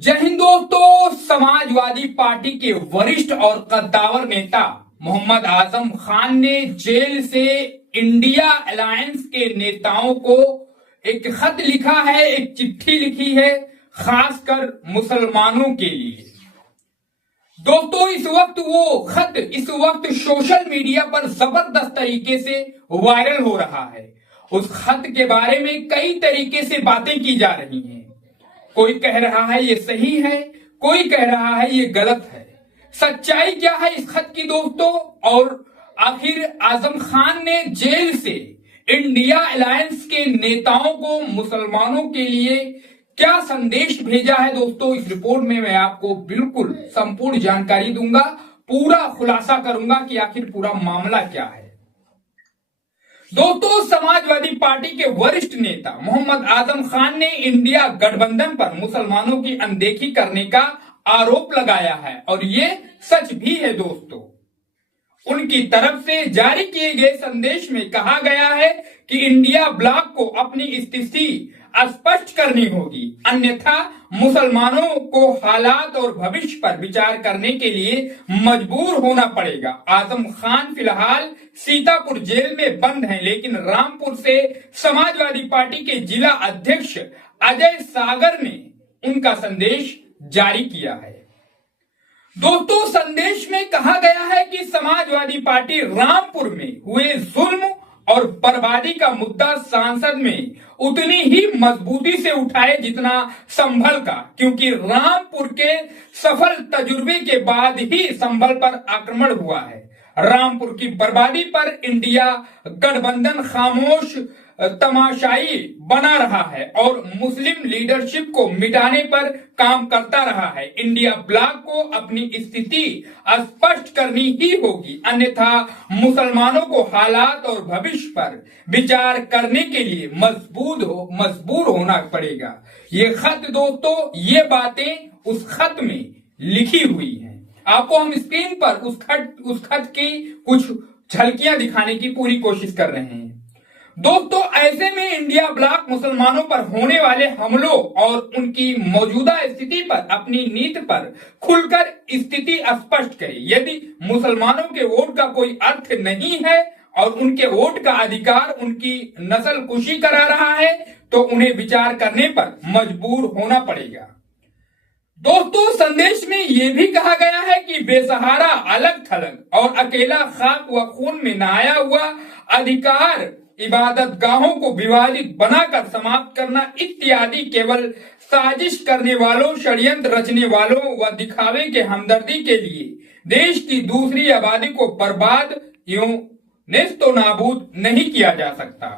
जय हिंद दोस्तों। समाजवादी पार्टी के वरिष्ठ और कद्दावर नेता मोहम्मद आजम खान ने जेल से इंडिया अलायंस के नेताओं को एक खत लिखा है, एक चिट्ठी लिखी है, खासकर मुसलमानों के लिए। दोस्तों इस वक्त सोशल मीडिया पर जबरदस्त तरीके से वायरल हो रहा है। उस खत के बारे में कई तरीके से बातें की जा रही हैं। कोई कह रहा है ये सही है, कोई कह रहा है ये गलत है। सच्चाई क्या है इस खत की दोस्तों? और आखिर आजम खान ने जेल से इंडिया अलायंस के नेताओं को मुसलमानों के लिए क्या संदेश भेजा है दोस्तों, इस रिपोर्ट में मैं आपको बिल्कुल संपूर्ण जानकारी दूंगा, पूरा खुलासा करूंगा कि आखिर पूरा मामला क्या है। दोस्तों समाजवादी पार्टी के वरिष्ठ नेता मोहम्मद आजम खान ने इंडिया गठबंधन पर मुसलमानों की अनदेखी करने का आरोप लगाया है और ये सच भी है दोस्तों। उनकी तरफ से जारी किए गए संदेश में कहा गया है कि इंडिया ब्लॉक को अपनी स्थिति स्पष्ट करनी होगी, अन्यथा मुसलमानों को हालात और भविष्य पर विचार करने के लिए मजबूर होना पड़ेगा। आजम खान फिलहाल सीतापुर जेल में बंद हैं, लेकिन रामपुर से समाजवादी पार्टी के जिला अध्यक्ष अजय सागर ने उनका संदेश जारी किया है। दोस्तों संदेश में कहा गया है कि समाजवादी पार्टी रामपुर में हुए जुल्म और बर्बादी का मुद्दा संसद में उतनी ही मजबूती से उठाए जितना संभल का, क्योंकि रामपुर के सफल तजुर्बे के बाद ही संभल पर आक्रमण हुआ है। रामपुर की बर्बादी पर इंडिया गठबंधन खामोश तमाशाई बना रहा है और मुस्लिम लीडरशिप को मिटाने पर काम करता रहा है। इंडिया ब्लॉक को अपनी स्थिति स्पष्ट करनी ही होगी, अन्यथा मुसलमानों को हालात और भविष्य पर विचार करने के लिए मजबूर होना पड़ेगा। ये खत दोस्तों, ये बातें उस खत में लिखी हुई हैं। आपको हम स्क्रीन पर उस खत की कुछ झलकियां दिखाने की पूरी कोशिश कर रहे हैं। दोस्तों ऐसे में इंडिया ब्लॉक मुसलमानों पर होने वाले हमलों और उनकी मौजूदा स्थिति पर, अपनी नीति पर खुलकर स्थिति स्पष्ट करे। यदि मुसलमानों के वोट का कोई अर्थ नहीं है और उनके वोट का अधिकार उनकी नस्ल कुशी करा रहा है, तो उन्हें विचार करने पर मजबूर होना पड़ेगा। दोस्तों संदेश में यह भी कहा गया है कि बेसहारा, अलग थलग और अकेला खाक व खून में नहाया हुआ अधिकार, इबादत गाहों को विवादित बनाकर समाप्त करना इत्यादि केवल साजिश करने वालों, षड्यंत्र रचने वालों व दिखावे के हमदर्दी के लिए देश की दूसरी आबादी को बर्बाद एवं नेस्तो नाबूद नहीं किया जा सकता।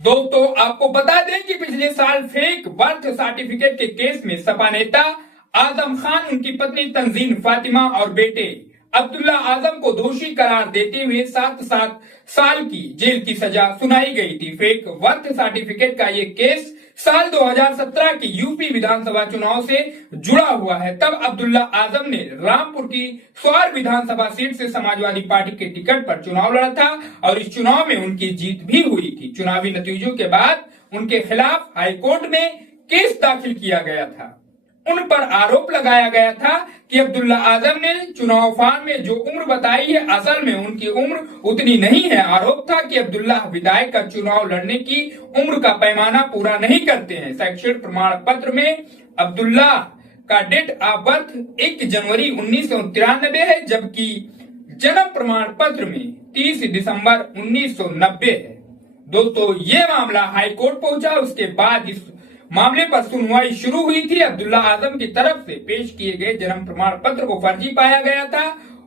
दोस्तों आपको बता दें कि पिछले साल फेक बर्थ सर्टिफिकेट के केस में सपा नेता आजम खान, उनकी पत्नी तंजीन फातिमा और बेटे अब्दुल्ला आजम को दोषी करार देते हुए 7 साल की जेल की सजा सुनाई गई थी। फेक बर्थ सर्टिफिकेट का ये केस साल 2017 की यूपी विधानसभा चुनाव से जुड़ा हुआ है। तब अब्दुल्ला आजम ने रामपुर की स्वार विधानसभा सीट से समाजवादी पार्टी के टिकट पर चुनाव लड़ा था और इस चुनाव में उनकी जीत भी हुई थी। चुनावी नतीजों के बाद उनके खिलाफ हाईकोर्ट में केस दाखिल किया गया था। उन पर आरोप लगाया गया था कि अब्दुल्ला आजम ने चुनाव फॉर्म में जो उम्र बताई है, असल में उनकी उम्र उतनी नहीं है। आरोप था कि अब्दुल्ला विधायक का चुनाव लड़ने की उम्र का पैमाना पूरा नहीं करते हैं। शैक्षणिक प्रमाण पत्र में अब्दुल्ला का डेट ऑफ बर्थ 1 जनवरी 1993 है, जबकि जन्म प्रमाण पत्र में 30 दिसंबर 1990 है। दोस्तों ये मामला हाईकोर्ट पहुंचा। उसके बाद इस मामले पर सुनवाई शुरू हुई थी। अब्दुल्ला आजम की तरफ से पेश किए गए जन्म प्रमाण पत्र को फर्जी पाया गया था।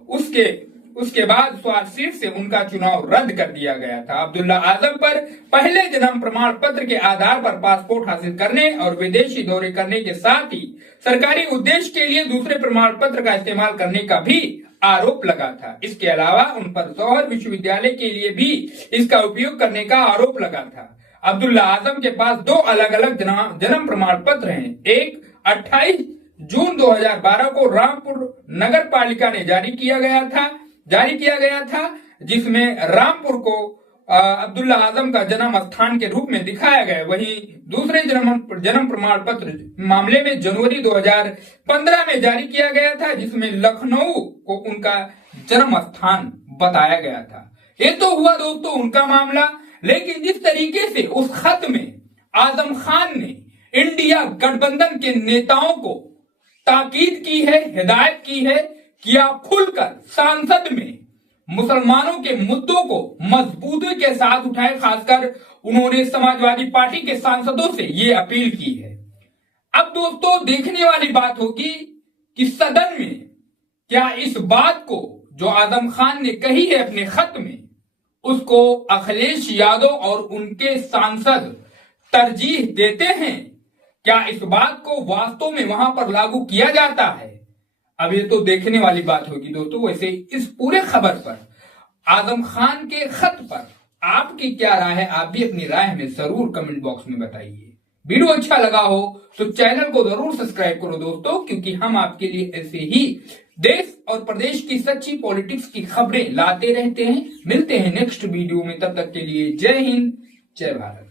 उसके बाद स्वार सीट से उनका चुनाव रद्द कर दिया गया था। अब्दुल्ला आजम पर पहले जन्म प्रमाण पत्र के आधार पर पासपोर्ट हासिल करने और विदेशी दौरे करने के साथ ही सरकारी उद्देश्य के लिए दूसरे प्रमाण पत्र का इस्तेमाल करने का भी आरोप लगा था। इसके अलावा उन पर जौहर विश्वविद्यालय के लिए भी इसका उपयोग करने का आरोप लगा था। अब्दुल्ला आजम के पास 2 अलग अलग जन्म प्रमाण पत्र हैं। एक 28 जून 2012 को रामपुर नगर पालिका ने जारी किया गया था, जिसमें रामपुर को अब्दुल्ला आजम का जन्म स्थान के रूप में दिखाया गया। वहीं दूसरे जन्म प्रमाण पत्र मामले में जनवरी 2015 में जारी किया गया था, जिसमें लखनऊ को उनका जन्म स्थान बताया गया था। ये तो हुआ दोस्तों उनका मामला, लेकिन जिस तरीके से उस खत में आजम खान ने इंडिया गठबंधन के नेताओं को ताकीद की है, हिदायत की है कि आप खुलकर संसद में मुसलमानों के मुद्दों को मजबूती के साथ उठाएं, खासकर उन्होंने समाजवादी पार्टी के सांसदों से ये अपील की है। अब दोस्तों देखने वाली बात होगी कि सदन में क्या इस बात को जो आजम खान ने कही है अपने खत में, उसको अखिलेश यादव और उनके सांसद तरजीह देते हैं? क्या इस बात को वास्तव में वहां पर लागू किया जाता है? अब ये तो देखने वाली बात होगी दोस्तों। वैसे इस पूरे खबर पर, आजम खान के खत पर आपकी क्या राय है? आप भी अपनी राय हमें जरूर कमेंट बॉक्स में बताइए। वीडियो अच्छा लगा हो तो चैनल को जरूर सब्सक्राइब करो दोस्तों, क्योंकि हम आपके लिए ऐसे ही देश और प्रदेश की सच्ची पॉलिटिक्स की खबरें लाते रहते हैं। मिलते हैं नेक्स्ट वीडियो में, तब तक के लिए जय हिंद, जय भारत।